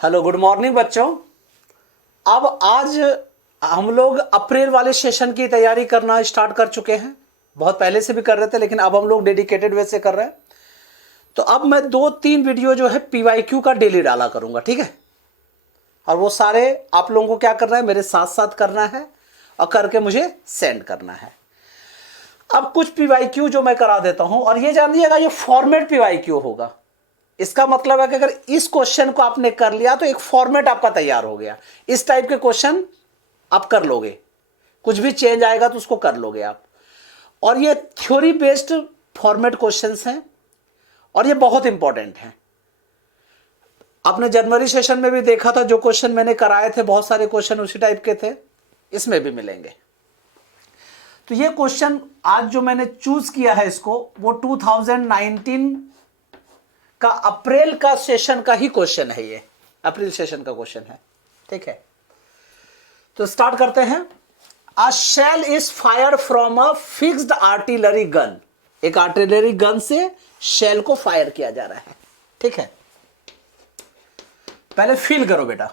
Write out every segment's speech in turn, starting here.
Hello, good morning बच्चों। अब आज हम लोग अप्रैल वाले सेशन की तैयारी करना स्टार्ट कर चुके हैं। बहुत पहले से भी कर रहे थे, लेकिन अब हम लोग डेडिकेटेड वे से कर रहे हैं। तो अब मैं 2-3 वीडियो जो है PYQ का डेली डाला करूंगा, ठीक है। और वो सारे आप लोगों को क्या करना है, मेरे साथ साथ करना है और करके मुझे सेंड करना है। अब कुछ PYQ जो मैं करा देता हूं, और ये जान लीजिएगा ये फॉर्मेट PYQ होगा। इसका मतलब है कि अगर इस क्वेश्चन को आपने कर लिया तो एक फॉर्मेट आपका तैयार हो गया। इस टाइप के क्वेश्चन आप कर लोगे, कुछ भी चेंज आएगा तो उसको कर लोगे आप। और ये थ्योरी बेस्ड फॉर्मेट क्वेश्चंस हैं और ये बहुत इंपॉर्टेंट हैं। आपने जनवरी सेशन में भी देखा था, जो क्वेश्चन मैंने कराए थे बहुत सारे क्वेश्चन उसी टाइप के थे, इसमें भी मिलेंगे। तो ये क्वेश्चन आज जो मैंने चूज किया है इसको, वो 2019 का अप्रैल का सेशन का ही क्वेश्चन है। ये अप्रैल सेशन का क्वेश्चन है, ठीक है। तो स्टार्ट करते हैं। A shell is fired from a fixed artillery gun. एक आर्टिलरी गन से शेल को फायर किया जा रहा है, ठीक है। पहले फील करो बेटा।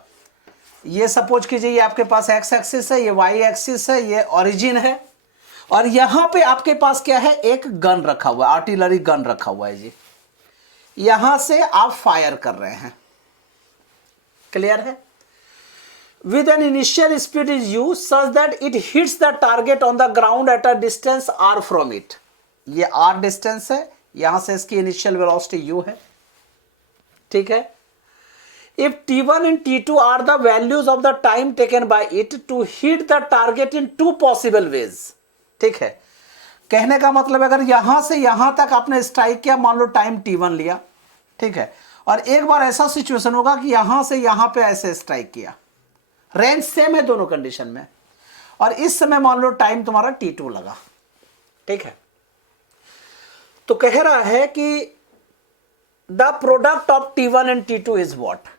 ये सपोज कीजिए ये आपके पास एक्स एक्सिस है, ये वाई एक्सिस है, ये ओरिजिन है, और यहां पे आपके पास क्या है, एक गन रखा हुआ है, आर्टिलरी गन रखा हुआ है जी। यहां से आप फायर कर रहे हैं, क्लियर है। With an initial speed is use such that it hits the target on the ground at a distance r from it. ये r डिस्टेंस है, यहां से इसकी इनिशियल वेलोसिटी u है, ठीक है। If t1 and t2 are the values of the time taken by it to hit the target in 2 possible ways, ठीक है। कहने का मतलब अगर यहां से यहां तक आपने स्ट्राइक किया, मान लो टाइम t1 लिया, ठीक है, और एक बार ऐसा सिचुएशन होगा कि यहां से यहां पे ऐसे स्ट्राइक किया, रेंज सेम है दोनों कंडीशन में, और इस समय मान लो टाइम तुम्हारा t2 लगा, ठीक है। तो कह रहा है कि the product of t1 and t2 is what.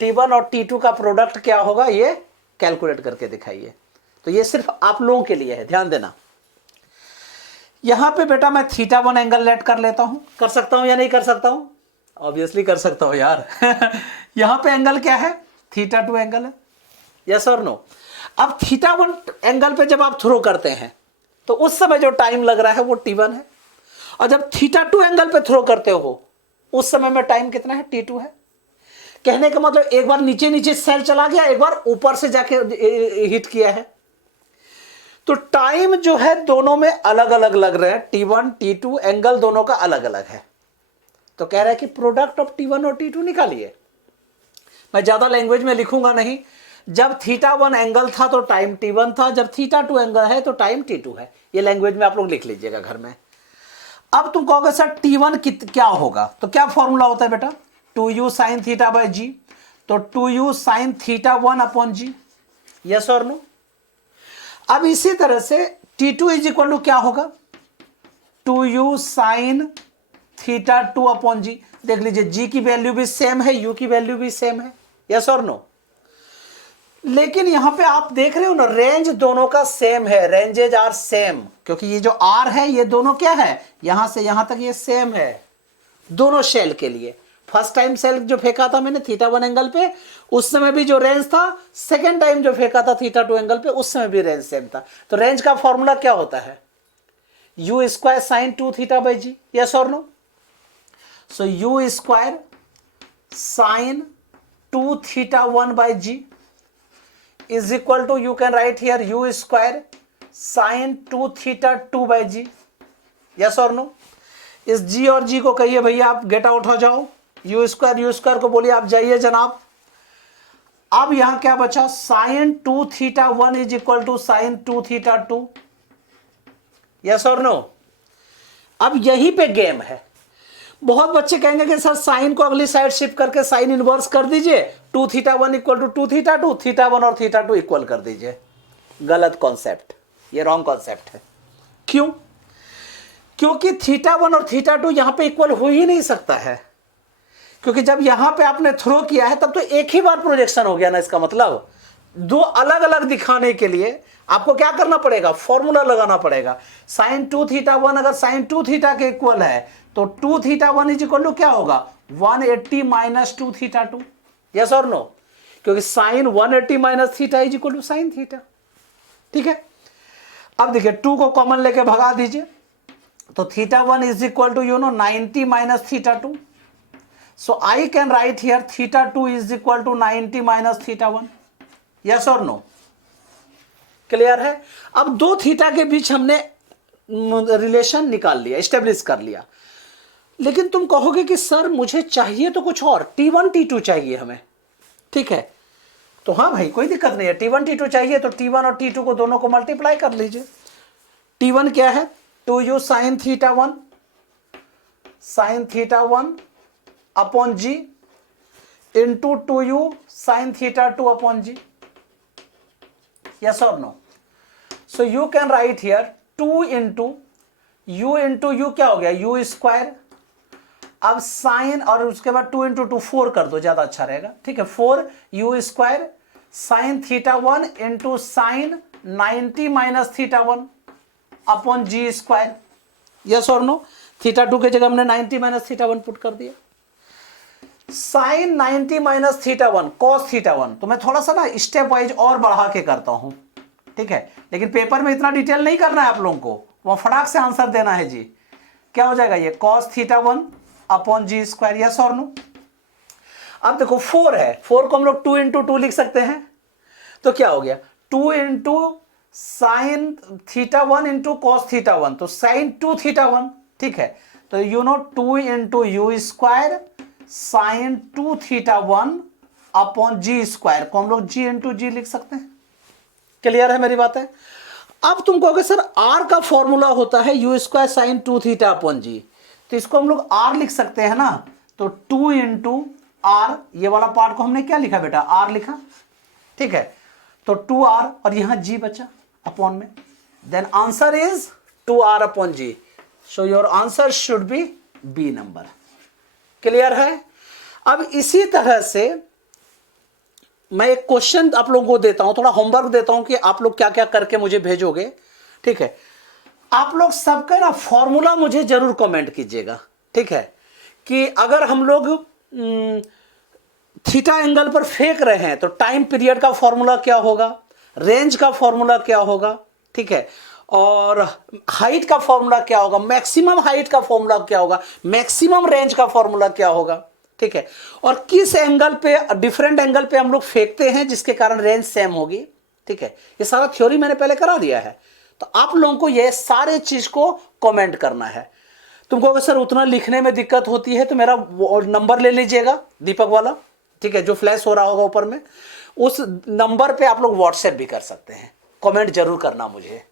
t1 और t2 का प्रोडक्ट क्या होगा, ये कैलकुलेट करके दिखाइए। तो ये सिर्फ आप लोगों के लिए है, ध्यान देना। यहां पे बेटा मैं θ1 एंगल लेट कर लेता हूं, कर सकता हूं या नहीं कर सकता हूं? ऑब्वियसली कर सकता हूं यार। यहां पे एंगल क्या है, θ2 एंगल है, यस और नो। अब θ1 एंगल पे जब आप थ्रो करते हैं तो उस समय जो टाइम लग रहा है वो t1 है, और जब θ2 एंगल पे थ्रो करते हो उस समय में टाइम कितना है, t2 है। कहने का मतलब एक बार नीचे नीचे सेल चला गया, एक बार ऊपर से जाके हिट किया है, तो टाइम जो है दोनों में अलग अलग लग रहे हैं। t1 t2 एंगल दोनों का अलग अलग है। तो कह रहा है कि प्रोडक्ट ऑफ t1 और t2 निकालिए। मैं ज्यादा लैंग्वेज में लिखूंगा नहीं। जब θ1 एंगल था तो टाइम t1 था, जब θ2 एंगल है तो टाइम t2 है। ये लैंग्वेज में आप लोग लिख लीजिएगा घर में। अब तुम कहोगे सर t1 क्या होगा, तो क्या फॉर्मूला होता है बेटा, 2u sin θ by g। तो 2u sin θ1 upon g, yes और नो। अब इसी तरह से t2 इज इक्वल टू क्या होगा, 2u sin θ2 अपॉन g। देख लीजिए g की वैल्यू भी सेम है, u की वैल्यू भी सेम है, यस और नो। लेकिन यहां पे आप देख रहे हो ना, रेंज दोनों का सेम है, रेंजेज आर सेम, क्योंकि ये जो r है ये दोनों क्या है, यहां से यहां तक ये सेम है दोनों शेल के लिए। फर्स्ट टाइम सेल जो फेंका था मैंने θ1 एंगल पे, उस समय भी जो रेंज था, सेकेंड टाइम जो फेंका था θ2 एंगल पे, उस समय भी रेंज सेम था। तो रेंज का फॉर्मूला क्या होता है, u square sine 2θ by g, yes और no. So u square sine 2θ1 by g is equal to, you can write here u square sine 2θ2 by g, yes और नो। इस g और g को कहिए भैया आप गेट आउट हो जाओ, u स्क्वायर को बोलिए आप जाइए जनाब। अब यहां क्या बचा, sine 2θ1 is equal to sine 2θ2, yes और नो। अब यहीं पे गेम है। बहुत बच्चे कहेंगे कि सर साइन को अगली साइड शिफ्ट करके साइन इनवर्स कर दीजिए, 2θ1 इक्वल टू 2θ2, θ1 और θ2 इक्वल कर दीजिए। गलत कॉन्सेप्ट, ये रॉन्ग कॉन्सेप्ट है। क्यों? क्योंकि θ1 और θ2 यहां पे इक्वल हो ही नहीं सकता है, क्योंकि जब यहां पे आपने थ्रो किया है तब तो एक ही बार प्रोजेक्शन हो गया ना। इसका मतलब दो अलग अलग दिखाने के लिए आपको क्या करना पड़ेगा, फॉर्मूला लगाना पड़ेगा। साइन 2θ1 अगर साइन 2θ के इक्वल है तो 2θ1 इज इक्वल टू क्या होगा, 180 माइनस 2θ2, यस और नो, क्योंकि sine 180 minus theta is equal to sine theta. ठीक है, अब देखिए 2 को कॉमन लेके भगा दीजिए, तो theta 1 is equal to 90 minus theta 2। So I can write here theta 2 is equal to 90 minus theta 1। Yes और नो, क्लियर है। अब दो थीटा के बीच हमने रिलेशन निकाल लिया, एस्टेब्लिश कर लिया, लेकिन तुम कहोगे कि सर मुझे चाहिए तो कुछ और, T1 T2 चाहिए हमें। ठीक है, तो हाँ भाई कोई दिक्कत नहीं है, T1 T2 चाहिए तो T1 और T2 को दोनों को मल्टीप्लाई कर लीजिए। T1 क्या है, 2u sine theta 1 upon g into 2u sine theta 2 upon g. Yes और no, so you can write here 2 into u क्या हो गया, यू स्क्वायर, अब साइन और उसके बाद 2 इंटू 2 4 कर दो, ज्यादा अच्छा रहेगा। ठीक है, 4u square sine theta 1 into sine 90 minus theta 1 upon g square. Yes और नो, थीटा 2 के जगह हमने 90 माइनस थीटा 1 पुट कर दिया। Sine 90 minus theta 1 cos theta 1, तो मैं थोड़ा सा ना स्टेप वाइज और बढ़ा के करता हूं। ठीक है, लेकिन पेपर में इतना डिटेल नहीं करना है आप लोगों को, वो फटाक से आंसर देना है जी। क्या हो जाएगा ये, cos theta 1 upon g square. Yes और नो, अब देखो 4 है, 4 को हम लोग 2 इंटू 2 लिख सकते हैं, तो क्या हो गया 2 into sine theta 1 into cos theta 1, तो साइन 2 थीटा 1। ठीक है, तो 2 into u square sine 2 theta 1 upon g square को हम लोग जी इंटू जी लिख सकते हैं। क्लियर है मेरी बात है। अब तुम कहोगे सर आर का फॉर्मूला होता है u square sine 2 theta upon g, तो इसको हम लोग आर लिख सकते हैं ना, तो 2 इंटू आर, ये वाला पार्ट को हमने क्या लिखा बेटा, आर लिखा। ठीक है, तो 2r और यहां g बचा अपॉन में, then answer is 2r upon g। So your answer should be B number. Clear है। अब इसी तरह से मैं एक क्वेश्चन आप लोगों को देता हूं, थोड़ा होमवर्क देता हूं कि आप लोग क्या क्या करके मुझे भेजोगे। ठीक है, आप लोग सबका ना फॉर्मूला मुझे जरूर कमेंट कीजिएगा। ठीक है, कि अगर हम लोग थीटा एंगल पर फेंक रहे हैं तो टाइम पीरियड का फॉर्मूला क्या होगा, रेंज का फॉर्मूला क्या होगा। ठीक है, और हाइट का फॉर्मूला क्या होगा, मैक्सिमम हाइट का फॉर्मूला क्या होगा, मैक्सिमम रेंज का फॉर्मूला क्या होगा। ठीक है, और किस एंगल पे, डिफरेंट एंगल पे हम लोग फेंकते हैं जिसके कारण रेंज सेम होगी। ठीक है, ये सारा थ्योरी मैंने पहले करा दिया है, तो आप लोगों को ये सारे चीज को कमेंट करना है। तुमको अगर सर उतना लिखने में दिक्कत होती है तो मेरा नंबर ले लीजिएगा, दीपक वाला। ठीक है, जो फ्लैश हो रहा होगा ऊपर में, उस नंबर पे आप लोग व्हाट्सएप भी कर सकते हैं। कमेंट जरूर करना मुझे।